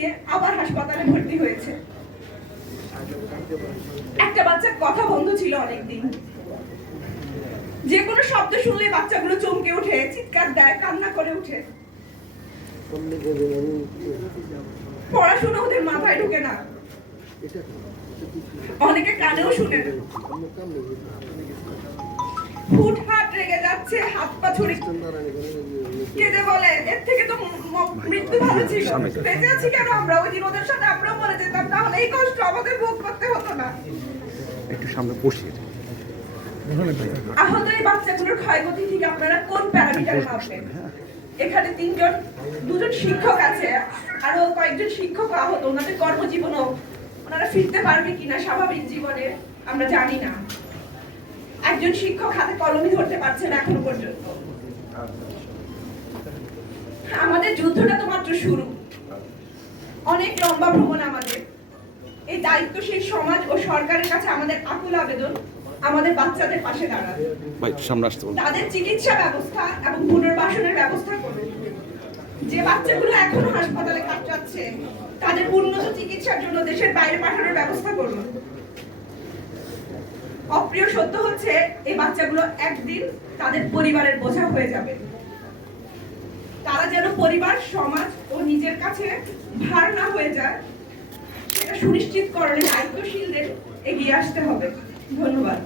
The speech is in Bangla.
নিয়ে আবার হাসপাতালে ভর্তি হয়েছে। একটা বাচ্চার কথা বন্ধ ছিল অনেকদিন। যে কোনো শব্দ শুনলে বাচ্চাগুলো চমকে ওঠে, চিৎকার দেয়, কান্না করে ওঠে। পড়াশোনা ওদের মাথায় ঢুকে না। অনেকে কানেও শুনে না। হুট রেগে যাচ্ছে, হাত পা ছড়ি কেঁদে মৃত্যু ভালো ছিল বেঁচে আছি কেন আমরা? ওই দিন ওদের সাথে আমরাও মরে যেতাম। তাহলে এই কষ্ট আমাদের ভোগ করতে হতো না। একটু সামনে বসিয়ে আহত এই বাচ্চাগুলোর ক্ষয়ক্ষতি থেকে আপনারা কোন প্যারামিটারে মাপবেন এখানে তিনজন দুজন শিক্ষক আছে আরও কয়েকজন শিক্ষক আহত। ওনাদের কর্মজীবনও ওনারা ফিরতে পারবে কিনা স্বাভাবিক জীবনে আমরা জানি না। একজন শিক্ষক হাতে কলমই ধরতে পারছে না এখনও পর্যন্ত। আমাদের যুদ্ধটা তো মাত্র শুরু। অনেক লম্বা ভ্রমণ আমাদের। এই দায়িত্বশীল সমাজ ও সরকারের কাছে আমাদের আকুল আবেদন আমাদের বাচ্চাদের পাশে বলুন। তাদের চিকিৎসা ব্যবস্থা এবং পুনর্বাসনের ব্যবস্থা করুন যে বাচ্চাগুলো এখনও হাসপাতালে কাটাচ্ছে তাদের উন্নত চিকিৎসার জন্য দেশের বাইরে পাঠানোর ব্যবস্থা করুন। অপ্রিয় সত্য হচ্ছে এই বাচ্চাগুলো একদিন তাদের পরিবারের বোঝা হয়ে যাবে। তারা যেন পরিবার, সমাজ ও নিজের কাছে ভার না হয়ে যায়, সেটা সুনিশ্চিত করণে দায়িত্বশীলদের এগিয়ে আসতে হবে। ধন্যবাদ।